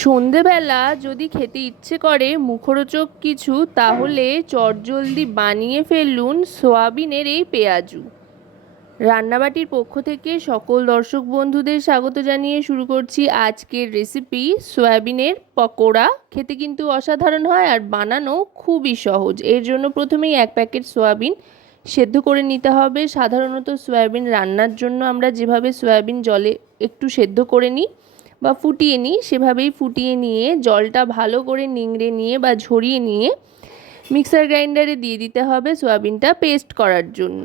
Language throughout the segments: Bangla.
সন্ধেবেলা যদি খেতে ইচ্ছে করে মুখরোচক কিছু, তাহলে চটজলদি বানিয়ে ফেলুন সোয়াবিনের এই পেঁয়াজু। রান্নাবাটির পক্ষ থেকে সকল দর্শক বন্ধুদের স্বাগত জানিয়ে শুরু করছি আজকের রেসিপি। সয়াবিনের পকোড়া খেতে কিন্তু অসাধারণ হয় আর বানানো খুবই সহজ। এর জন্য প্রথমেই এক প্যাকেট সয়াবিন সেদ্ধ করে নিতে হবে। সাধারণত সয়াবিন রান্নার জন্য আমরা যেভাবে সয়াবিন জলে একটু সেদ্ধ করে নিই বা ফুটিয়ে নিই, সেভাবেই ফুটিয়ে নিয়ে জলটা ভালো করে নিংড়ে নিয়ে বা ঝরিয়ে নিয়ে মিক্সার গ্রাইন্ডারে দিয়ে দিতে হবে সয়াবিনটা পেস্ট করার জন্য।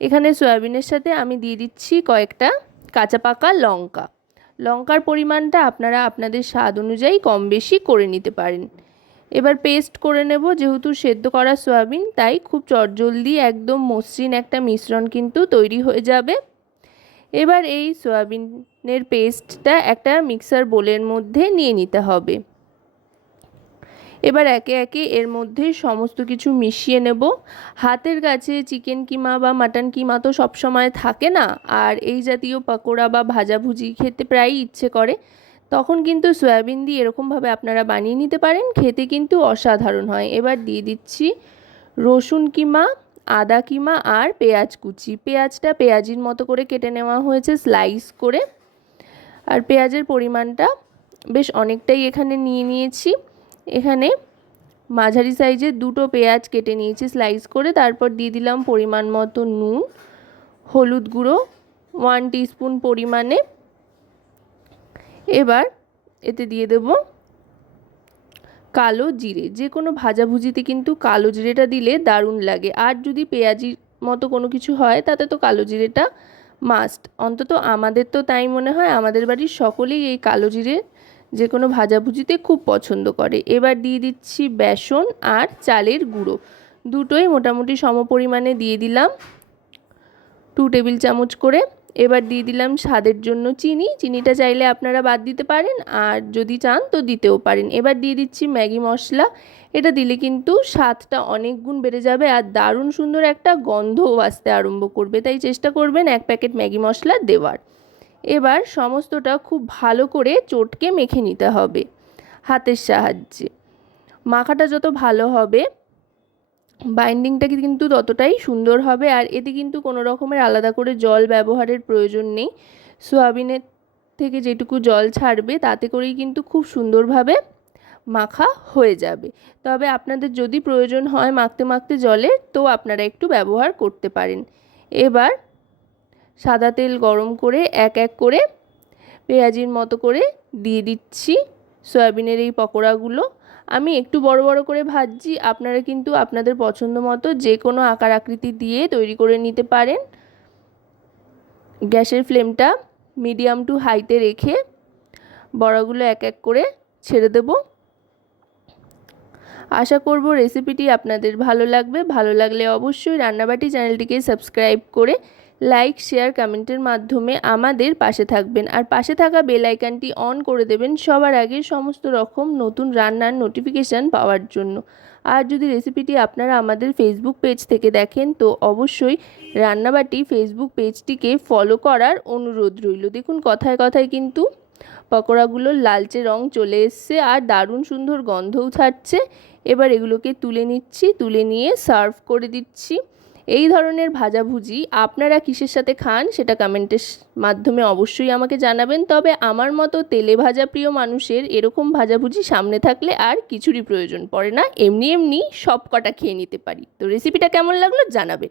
এখানে সয়াবিনের সাথে আমি দিয়ে দিচ্ছি কয়েকটা কাঁচা পাকা লঙ্কা। লঙ্কার পরিমাণটা আপনারা আপনাদের স্বাদ অনুযায়ী কম বেশি করে নিতে পারেন। এবার পেস্ট করে নেব, যেহেতু সেদ্ধ করা সয়াবিন, তাই খুব চটজলদি একদম মসৃণ একটা মিশ্রণ কিন্তু তৈরি হয়ে যাবে। এবার এই সয়াবিনের পেস্টটা একটা মিক্সার বোলের মধ্যে নিয়ে নিতে হবে। এবার একে একে এর মধ্যে সমস্ত কিছু মিশিয়ে নেব। হাতের কাছে চিকেন কিমা বা মাটন কিমা তো সবসময় থাকে না, আর এই জাতীয় পকোড়া বা ভাজাভুজি খেতে প্রায়ই ইচ্ছে করে। তখন কিন্তু সয়াবিন দিয়ে এরকমভাবে আপনারা বানিয়ে নিতে পারেন, খেতে কিন্তু অসাধারণ হয়। এবার দিয়ে দিচ্ছি রসুন কিমা আদা কিমা আর পেঁয়াজ কুচি। পেঁয়াজটা পেঁয়াজির মতো করে কেটে নেওয়া হয়েছে স্লাইস করে। আর পেঁয়াজের পরিমাণটা বেশ অনেকটাই এখানে নিয়ে নিয়েছি। এখানে মাঝারি সাইজের দুটো পেঁয়াজ কেটে নিয়েছি স্লাইস করে। তারপর দিয়ে দিলাম পরিমাণ মতো নুন, হলুদ গুঁড়ো ওয়ান টিস্পুন পরিমাণে। এবার এতে দিয়ে দেব কালো জিরে, যে কোনো ভাজাভুজিতে কিন্তু কালো জিরেটা দিলে দারুণ লাগে। আর যদি পেঁয়াজির মতো কোনো কিছু হয়, তাতে তো কালো জিরেটা মাস্ট অন্তত আমাদের তো তাই মনে হয়, আমাদের বাড়ির সকলেই এই কালো জিরে যে কোনো ভাজাভুজিতে খুব পছন্দ করে। এবার দিয়ে দিচ্ছি বেসন আর চালের গুঁড়ো। দুটোই মোটামুটি সমপরিমাণে দিয়ে দিলাম। টু টেবিল চামচ করে। এবার দিয়ে দিলাম স্বাদের জন্য চিনি। চিনিটা চাইলে আপনারা বাদ দিতে পারেন আর যদি চান তো দিতেও পারেন। এবার দিয়ে দিচ্ছি ম্যাগি মশলা। এটা দিলে কিন্তু স্বাদটা অনেক গুণ বেড়ে যাবে আর দারুণ সুন্দর একটা গন্ধও আসতে আরম্ভ করবে। তাই চেষ্টা করবেন এক প্যাকেট ম্যাগি মশলা দেওয়ার। এবার সমস্তটা খুব ভালো করে চটকে মেখে নিতে হবে হাতের সাহায্যে। মাখাটা যত ভালো হবে বাইন্ডিংটা কিন্তু ততটাই সুন্দর হবে আর এতে কিন্তু কোনো রকমের আলাদা করে জল ব্যবহারের প্রয়োজন নেই। সোয়াবিনের থেকে যেটুকু জল ছাড়বে তাতে করেই কিন্তু খুব সুন্দরভাবে মাখা হয়ে যাবে। তবে আপনাদের যদি প্রয়োজন হয় মাখতে মাখতে জলে, তো আপনারা একটু ব্যবহার করতে পারেন। এবার সাদা তেল গরম করে এক এক করে পেঁয়াজির মতো করে দিয়ে দিচ্ছি। সয়াবিনের এই পকোড়াগুলো আমি একটু বড় বড় করে ভাজছি, আপনারা কিন্তু আপনাদের পছন্দ মতো যে কোনো আকার আকৃতি দিয়ে তৈরি করে নিতে পারেন। গ্যাসের ফ্লেমটা মিডিয়াম টু হাইতে রেখে বড়াগুলো এক এক করে ছেড়ে দেব। আশা করব রেসিপিটি আপনাদের ভালো লাগবে। ভালো লাগলে অবশ্যই রান্নাবাটি চ্যানেলটিকে সাবস্ক্রাইব করে লাইক, শেয়ার, কমেন্টের মাধ্যমে আমাদের পাশে থাকবেন। আর পাশে থাকা বেল আইকনটি অন করে দেবেন সবার আগে সমস্ত রকম নতুন রান্নার নোটিফিকেশান পাওয়ার জন্য। আর যদি রেসিপিটি আপনারা আমাদের ফেসবুক পেজ থেকে দেখেন, তো অবশ্যই রান্নাবাটি ফেসবুক পেজটিকে ফলো করার অনুরোধ রইল। দেখুন, কথায় কথায় কিন্তু পকোড়াগুলোর লালচে রং চলে এসছে আর দারুণ সুন্দর গন্ধও ছাড়ছে। এবার এগুলোকে তুলে নিচ্ছি, তুলে নিয়ে সার্ভ করে দিচ্ছি। এই ধরনের ভাজাভুজি আপনারা কিসের সাথে খান সেটা কমেন্টের মাধ্যমে অবশ্যই আমাকে জানাবেন। তবে আমার মতো তেলে ভাজা প্রিয় মানুষের এরকম ভাজাভুজি সামনে থাকলে আর কিছুরই প্রয়োজন পড়ে না। এমনি এমনি সব কটা খেয়ে নিতে পারি। তো রেসিপিটা কেমন লাগল জানাবেন।